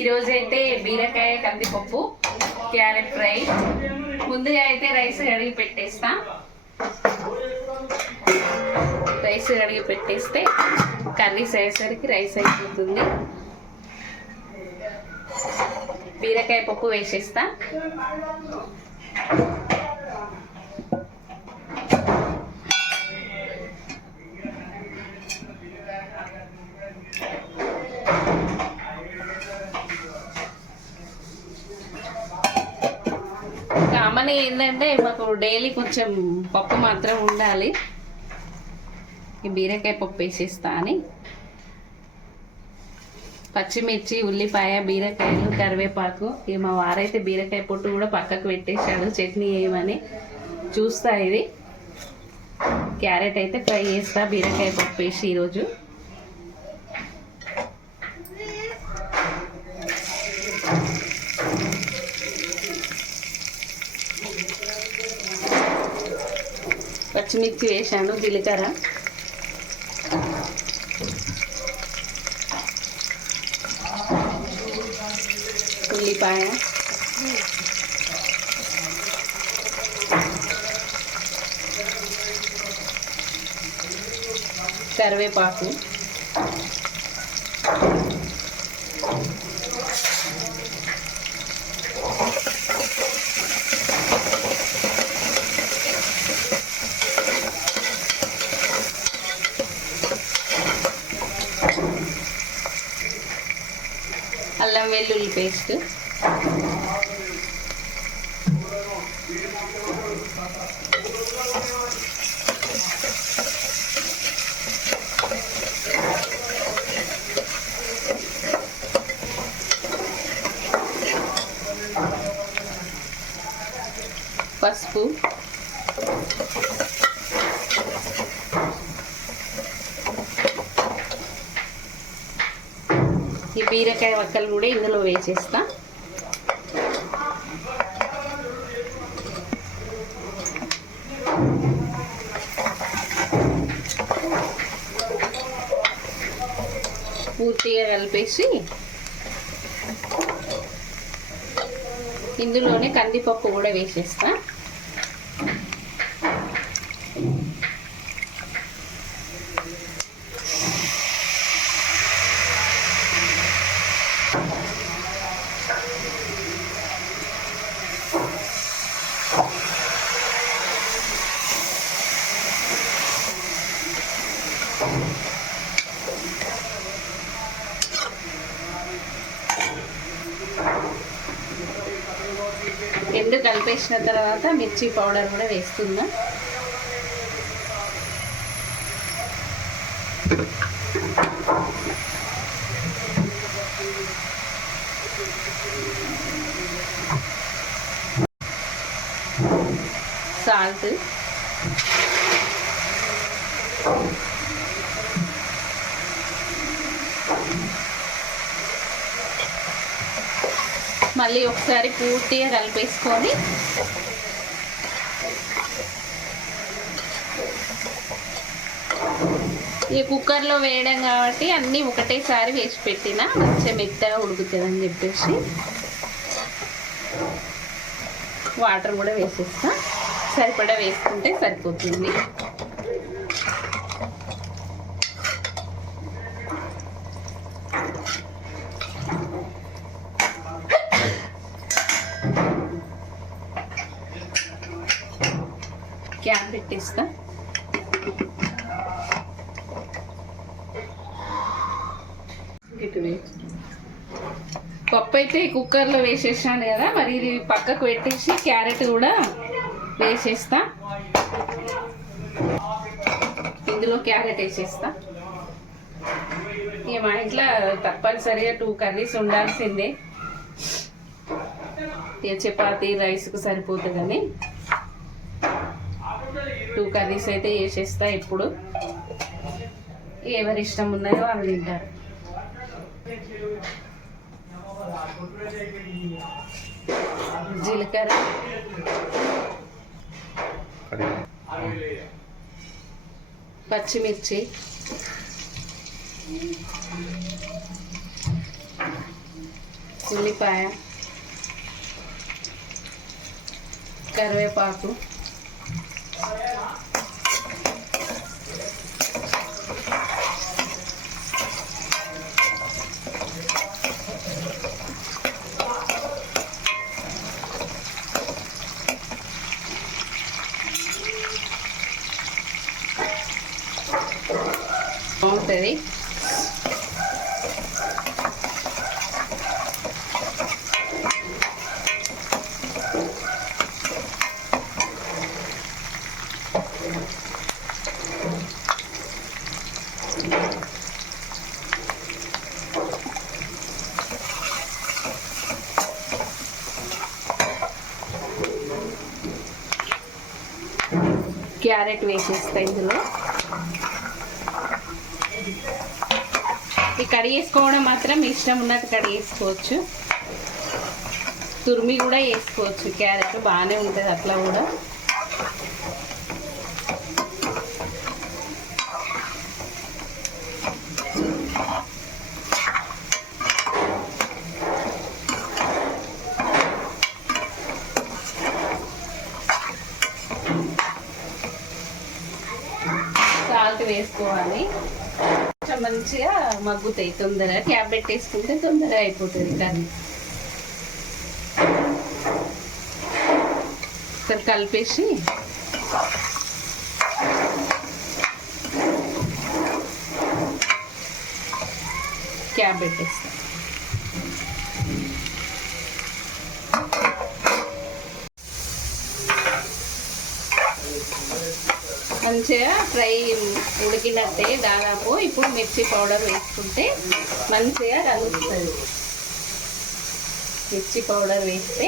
ఈరోజు అయితే బీరకాయ కందిపప్పు క్యారెట్ ఫ్రై. ముందుగా అయితే రైస్ కడిగి పెట్టేస్తా. రైస్ కడిగి పెట్టేస్తే కర్రీస్ అయ్యేసరికి రైస్ అయిపోతుంది. బీరకాయ పప్పు వేసేస్తా. కానీ ఏంటంటే మాకు డైలీ కొంచెం పప్పు మాత్రం ఉండాలి. ఈ బీరకాయ పప్పు వేసేస్తా అని. పచ్చిమిర్చి ఉల్లిపాయ బీరకాయలు కరివేపాకు. ఇక మా వారైతే బీరకాయ పొట్టు కూడా పక్కకు పెట్టేశాడు చట్నీ వేయమని చూస్తా ఇది. క్యారెట్ అయితే ఫ్రై చేస్తా. బీరకాయ పప్పు వేసి ఈరోజు. పచ్చిమిర్చి వేసాను జీలకర్ర ఉల్లిపాయ కరివేపాకు అల్లం వెల్లుల్లి పేస్ట్. పసుపు. బీరకాయ వక్కలు కూడా ఇందులో వేసేస్తా. పూర్తిగా కలిపేసి ఇందులోనే కందిపప్పు కూడా వేసేస్తా. వేసిన తర్వాత మిర్చి పౌడర్ కూడా వేస్తున్నా. సాల్ట్. మళ్ళీ ఒకసారి పూర్తిగా కలిపేసుకొని ఈ కుక్కర్లో వేయడం కాబట్టి అన్నీ ఒకటేసారి వేసి పెట్టిన మంచిగా మెత్తగా ఉడుకుతుందని చెప్పేసి వాటర్ కూడా వేసేస్తా. సరిపడా వేసుకుంటే సరిపోతుంది. పెట్టేస్తా పప్పు అయితే కుక్కర్లో వేసేసాను కదా మరి ఇది పక్కకు పెట్టేసి క్యారెట్ కూడా వేసేస్తా. ఇందులో క్యారెట్ వేసేస్తా. ఇక మా ఇంట్లో తప్పనిసరిగా టూ కర్రీస్ ఉండాల్సిందే. ఇక రైస్కు సరిపోతుందని. టూ కర్రీస్ అయితే వేసేస్తా ఇప్పుడు. ఎవరి ఇష్టం ఉన్నాయో వాళ్ళు తింటారు. జీలకర్ర. పచ్చిమిర్చి. ఉల్లిపాయ. కరివేపాకు. బాగుంటుంది క్యారెట్ వేసేస్తా ఇందులో. ఈ కడి వేసుకోవడం మాత్రం ఇష్టం ఉన్నట్టు కడి వేసుకోవచ్చు. తురిమి కూడా వేసుకోవచ్చు. క్యారెట్ బాగానే ఉంటుంది అట్లా కూడా. సాల్ట్ వేసుకోవాలి. కొంచెం మంచిగా మగ్గుతాయి తొందరగా క్యాబ్ పెట్టేసుకుంటే తొందరగా అయిపోతుంది కర్రీ ఒకసారి కలిపేసి క్యాబ్ పెట్టేస్తాం. మంచిగా ఫ్రై ఉడికినట్టే దాదాపు. ఇప్పుడు మిర్చి పౌడర్ వేసుకుంటే మంచిగా కలుగుతుంది మిర్చి పౌడర్ వేస్తే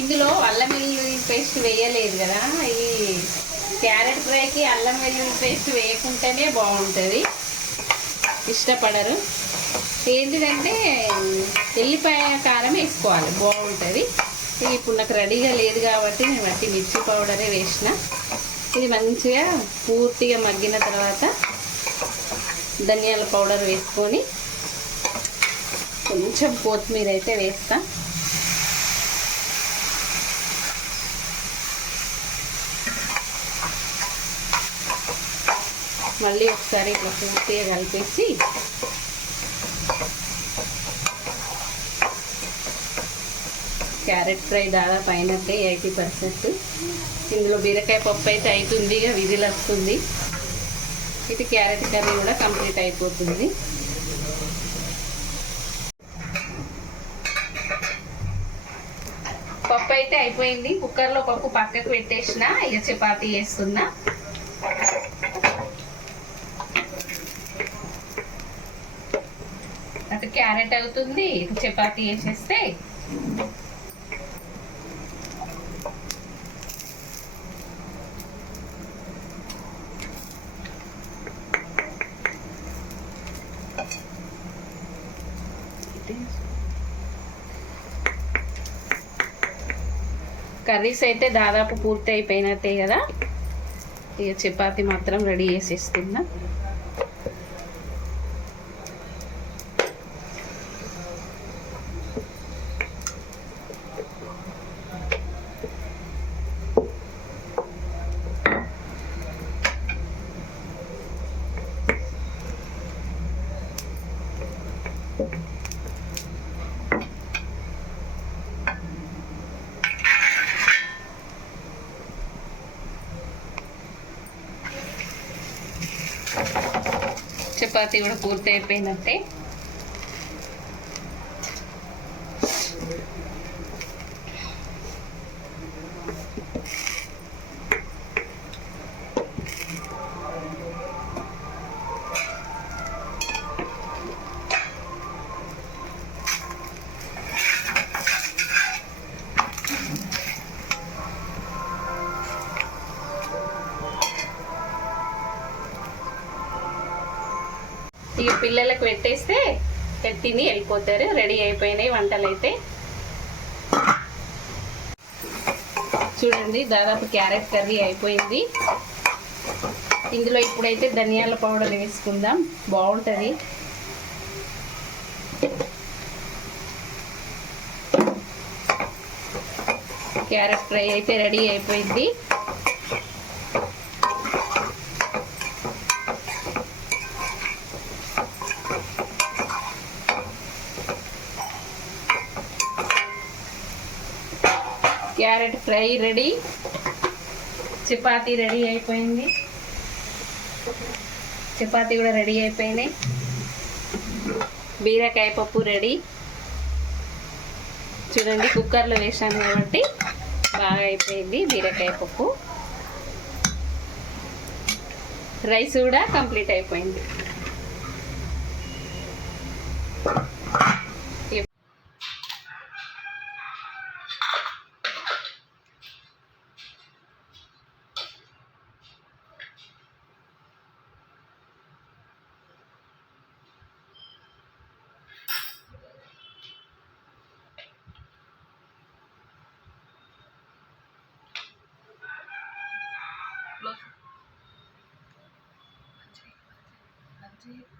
ఇందులో అల్లం వెల్లుల్లి పేస్ట్ వేయలేదు కదా. ఈ క్యారెట్ ఫ్రైకి అల్లం వెల్లుల్లి పేస్ట్ వేయకుంటేనే బాగుంటుంది. ఇష్టపడరు. ఏంటిదంటే ఎల్లిపాయ కారం వేసుకోవాలి. బాగుంటుంది. ఇది ఇప్పుడు నాకు రెడీగా లేదు కాబట్టి నేను వట్టి మిర్చి పౌడరే వేసిన. ఇది మంచిగా పూర్తిగా మగ్గిన తర్వాత ధనియాల పౌడర్ వేసుకొని కొంచెం కొత్తిమీర అయితే వేస్తా. మళ్ళీ ఒకసారి ఇట్లా పూర్తిగా కలిపేసి క్యారెట్ ఫ్రై దాదాపు అయినట్టే ఎయిటీ పర్సెంట్. ఇందులో బీరకాయ పప్పు అయితే అవుతుంది ఇక విజిల్ వస్తుంది. ఇది క్యారెట్ కర్రీ కూడా కంప్లీట్ అయిపోతుంది. పప్పు అయితే అయిపోయింది. కుక్కర్లో పప్పు పక్కకు పెట్టేసిన ఇక చపాతీ వేస్తున్నా అటు క్యారెట్ అవుతుంది ఇటు చపాతీ వేసేస్తే కర్రీస్ అయితే దాదాపు పూర్తి అయిపోయినట్టే కదా. ఇక చపాతి మాత్రం రెడీ చేసేస్తున్నా. చపాతీ కూడా పూర్తి అయిపోయినట్టే ఇక పిల్లలకు పెట్టేస్తే తిని వెళ్ళిపోతారు. రెడీ అయిపోయినాయి వంటలు అయితే చూడండి దాదాపు క్యారెట్ కర్రీ అయిపోయింది. ఇందులో ఇప్పుడైతే ధనియాల పౌడర్ వేసుకుందాం. బాగుంటుంది. క్యారెట్ ఫ్రై అయితే రెడీ అయిపోయింది. Carrot fry ready. Chapati ready అయిపోయింది. చపాతీ కూడా రెడీ అయిపోయినాయి. బీరకాయ పప్పు రెడీ. చూడండి కుక్కర్లో వేసాను కాబట్టి బాగా అయిపోయింది బీరకాయ పప్పు. రైస్ కూడా కంప్లీట్ అయిపోయింది. energy